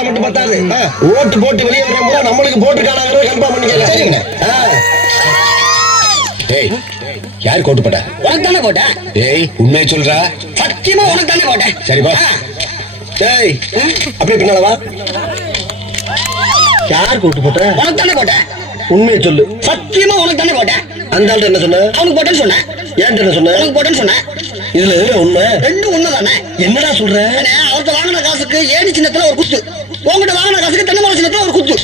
கொடுத்தா மட்டும் பத்தாது. ஓட்டு போட்டு வெளியே வர நம்மளுக்கு போட்டு காணாங்கிறத கன்ஃபார்ம் பண்ணிக்கல. சரிங்க. ஏய் யார் கோட்டு போட்ட? உனக்கு தானே போட்டேன். ஏய் உண்மையை சொல்றா? சத்தியமா உனக்கு தானே போட்டேன். சரிப்பா. ஏய் அப்படியே பின்னால வா. யார் கோட்டு போட்ட? உனக்கு தானே போட்டேன். உண்மையை சொல்லு. சத்தியமா உனக்கு தானே போட்டேன். அந்த ஆள்கிட்ட என்ன சொன்ன? அவனுக்கு போட்டேன்னு சொன்னேன். ஏன்ட்ட என்ன சொன்ன? உனக்கு போட்டேன்னு சொன்னேன். இதுல எதுல உண்மை? ரெண்டும் உண்மை தானே. என்னடா சொல்ற? அவர்கிட்ட வாங்கின காசுக்கு ஏணி சின்னத்துல ஒரு குத்து, உங்ககிட்ட வாங்கின காசுக்கு தென்னை மரம் சின்னத்துல ஒரு குத்து.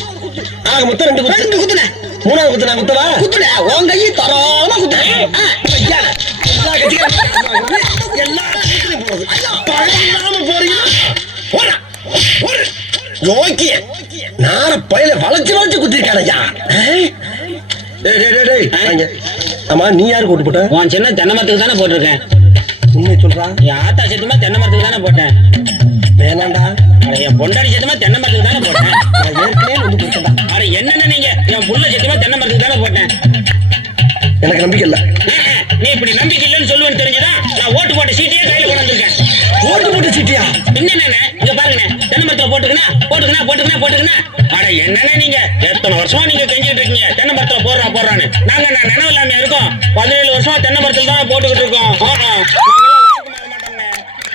ஆக மொத்தம் ரெண்டு குத்துனேன். மூணாவது குத்து நான் குத்தவா? குத்துனே உன் கையை தரோமா குத்துனேன். எல்லா கட்சியிலும் போறது பழகாம போறீங்க. யோக்கிய நார பயில வளைச்சு வளைச்சு குத்திருக்கானயா. ஆமா நீ யாரு கூட்டு போட்ட? உன் சின்ன தென்னை மரத்துக்கு தானே போட்டிருக்கேன். உண்மை சொல்றான். என் ஆத்தா சத்தியமா தென்னை மரத்துக்கு தானே போட்டேன். வேணாண்டா என் பொண்டாடி சத்தியமா தென்னை மரத்துக்கு தானே போட்டேன். நான் ஏற்கனவே வந்து கொடுத்தா. அட என்னென்ன நீங்க என் புள்ள சத்தியமா தென்னை மரத்துக்கு தானே போட்டேன். எனக்கு நம்பிக்கை இல்ல. நீ இப்படி நம்பிக்கை இல்லைன்னு சொல்லுவேன்னு தெரிஞ்சுதான் நான் ஓட்டு போட்ட சீட்டையே கையில கொண்டு வந்திருக்கேன். ஓட்டு போட்ட சீட்டியா? என்னென்ன இங்க பாருங்க, தென்னை மரத்துல போட்டுக்கணும். அட என்னென்ன நீங்க எத்தனை வருஷமா நீங்க செஞ்சுட்டு இருக்கீங்க தென்னை மரத்துல போடுறான்னு. நாங்க நினைவு இல்லாம இருக்கோம். 17 வருஷமா தென்னை மரத்துல தான் போட்டுக்கிட்டு இருக்கோம்.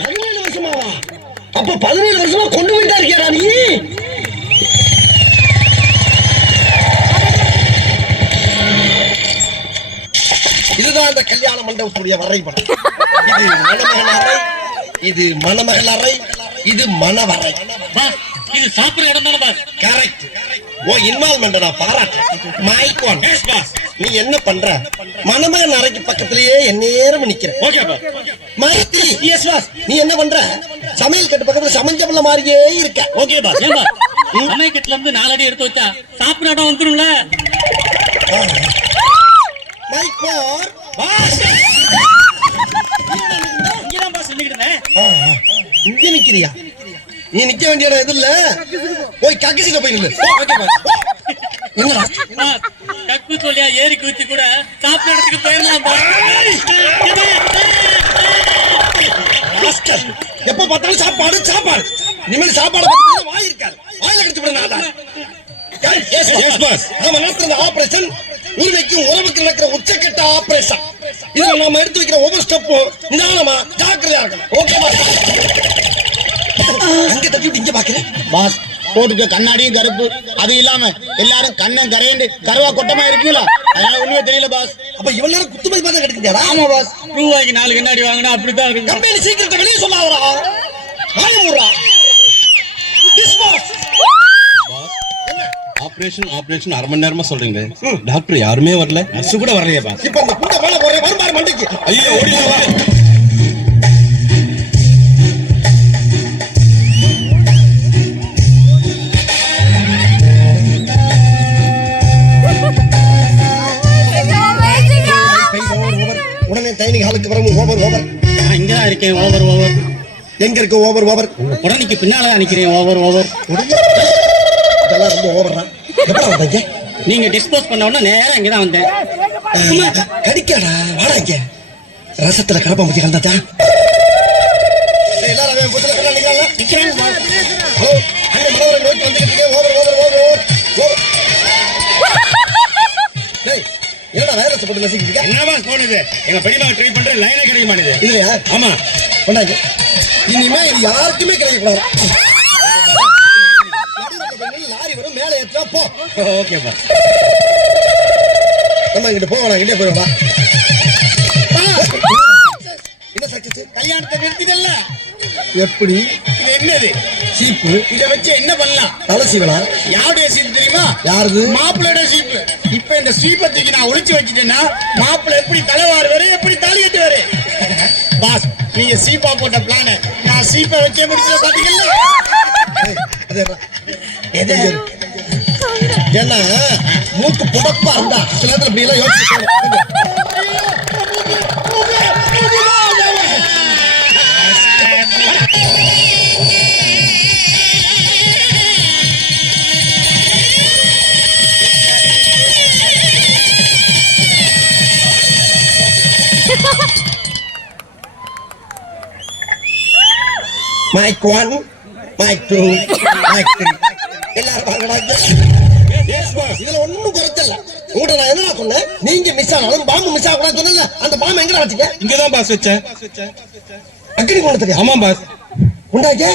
17 வருஷமாவா? அப்ப 17 வருஷமா கொண்டு போயிட்டா இருக்கியாடா நீ? இதுதான் அந்த கல்யாண மண்டபத்துடைய வரைபடம். இது மணமகள் அறை, இது மணமகள் அறை, இது மணவரை. இது சாப்பிடுற இடம் தானே பாஸ்? கரெக்ட். ஓ இன்வால்வ்மென்ட் நான் பாராட்டுறேன். Mic one. Yes boss. நீ என்ன பண்ற? மணமகன் அறைக்கு பக்கத்திலேயே எந்நேரம் நிக்கிற. Okay boss. Maitri. Yes boss. நீ என்ன பண்ற? சமையல் கட்டு பக்கத்துல சமஞ்சபுள்ள மாதிரியே இருக்க. Okay boss. ஏன் பாஸ்? சமையல் கட்டுல இருந்து 4 அடி எடுத்து வச்சா சாப்பிடுற இடம் வந்துரும்ல. Mic one. பாஸ். இங்கதான் பாஸ் நின்னுக்கிட்டேன். இங்க நிக்கிறியா? நீ நிக்க வேண்டிய இடம் எது இல்ல, போய் கக்கிசில போய் நில்லு. Okay boss. என்னடா பாஸ் கக்கு சொல்லியா ஏறி குச்சி கூட சாப்பிட்ட இடத்துக்கு போயிடலாம் பாஸ். எப்ப பார்த்தாலும் சாப்பாடு. இனிமேல் சாப்பாடு பக்கத்துல வாய் இருக்காது. வாயில கடிச்சு விட நாதா. Yes boss. நாம நடத்துற ஆபரேஷன் உரிமைக்கும் உறவுக்கு நடக்கிற உச்சக்கட்ட ஆபரேஷன். இதுல நாம எடுத்து வைக்கிற ஒவ்வொரு ஸ்டெப்பும் நிதானமா ஜாக்கிரதையா இருக்கணும். Okay boss. அங்க தட்டி இங்க பாக்குறேன் பாஸ். போட்டுக்க கண்ணாடியும் கருப்பு, அது இல்லாம எல்லாரும் கண்ணன் கரையண்டு கருவா கொட்டமா இருக்கீங்களா? அதனால ஒண்ணுமே தெரியல பாஸ். அப்ப இவ்வளவு நேரம் குத்துமதி பார்த்தா கிடைக்குதா? ஆமா பாஸ். ரூபாய்க்கு 4 கண்ணாடி வாங்கினா அப்படித்தான் இருக்கும். கம்பெனி சீக்கிரத்தை வெளியே சொல்லாதடா. வாயமுறா. Yes boss. ஆபரேஷன் 1/2 மணி நேரமா சொல்றீங்க. டாக்டர் யாருமே வரல, நர்ஸ் கூட வரலையே பாஸ். இப்ப அந்த புண்ட மேல போறே வருமாறு மண்டிக்கு. ஐயோ ஓடி வா. உடனே டைனிங் ஹாலுக்கு வரவும் ஓவர். நான் இங்கதான் இருக்கேன். ஓவர். எங்க இருக்கு ஓவர்? உடனேக்கு பின்னாலதான் நிக்கிறேன். ஓவர். இதெல்லாம் ரொம்ப ஓவர்ரா. எப்படா வந்தீங்க? நீங்க டிஸ்போஸ் பண்ண உடனே நேரா இங்கதான் வந்தேன். கடிக்காடா வாடா இங்க. ரசத்துல கரப்பா முத்தி கலந்தாச்சா? எல்லாரும் அவன் புத்தல கண்ணா நிக்கறாங்க. நிக்கிறேன் பாஸ். ஹலோ அங்க மனவரை நோக்கி வந்துக்கிட்டே ஓவர். டேய் என்னடா வைரஸ் போட்டு மெசேஜ் என்ன பாஸ் போனுது? எங்க பெரியமா ட்ரை பண்ற லைனே கிடைக்க மாட்டேங்குது. இல்லையா? ஆமா கொண்டாங்க. இனிமே இது யாருக்குமே கிடைக்க கூடாது. லாரி வரும் மேலே ஏற்றா போ. Okay boss. நம்ம இங்கிட்ட போவோம். இங்கே போயிடுவா. என்ன சக்சஸ்? கல்யாணத்தை நிறுத்திடல. எப்படி? இது என்னது? சீப்பு. இத வச்சு என்ன பண்ணலாம்? தலை சீவனா? யாருடைய சீப் தெரியுமா? யாருது? மாப்பிள்ளையோட சீப்பு. இப்ப இந்த சீப்பத்துக்கு நான் ஒளிச்சு வச்சுட்டேன்னா மாப்பிள்ளை எப்படி தலைவாரு எப்படி தாலி கட்டுவாரு? பாஸ் நீங்க சீப்பா போட்ட பிளான நான் சீப்பை வச்சே முடிச்சு பாத்தீங்கல்ல. ஏன்னா மூக்கு புடப்பா இருந்தா சில நேரத்துல இப்படி எல்லாம் யோசிச்சு Mic 1, Mic 2, எல்லாரும் வாங்கடா. இதுல ஒண்ணும் குறைச்சல. உங்கள்ட்ட நான் என்னடா சொன்னேன்? நீங்க மிஸ் ஆனாலும் பாம்பு மிஸ் ஆகக்கூடாது சொன்னேன்ல. அந்த பாம்பு எங்கடா வச்சீங்க? இங்கதான் பாஸ் வச்சேன். அக்னி குண்டத்துக்கு. ஆமா பாஸ். உண்டாக்க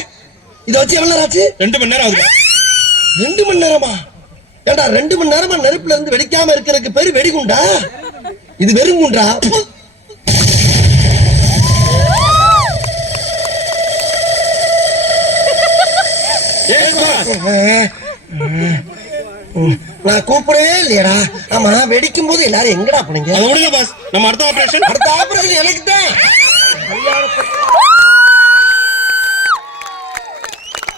இதை வச்சு எவ்வளவு நேரம் ஆச்சு? 2 மணி நேரம் ஆகுது. 2 மணி நேரமா? ஏண்டா 2 மணி நேரமா நெருப்புல இருந்து வெடிக்காம இருக்கிறதுக்கு பேரு வெடிகுண்டா? இது வெறுங்குண்டா? நான் கூப்பிடவே இல்லையடா. ஆமா, வெடிக்கும் போது எல்லாரும் எங்கடா போனீங்க? அது விடுங்க பாஸ், நம்ம அடுத்த ஆபரேஷன் எனக்கு தான்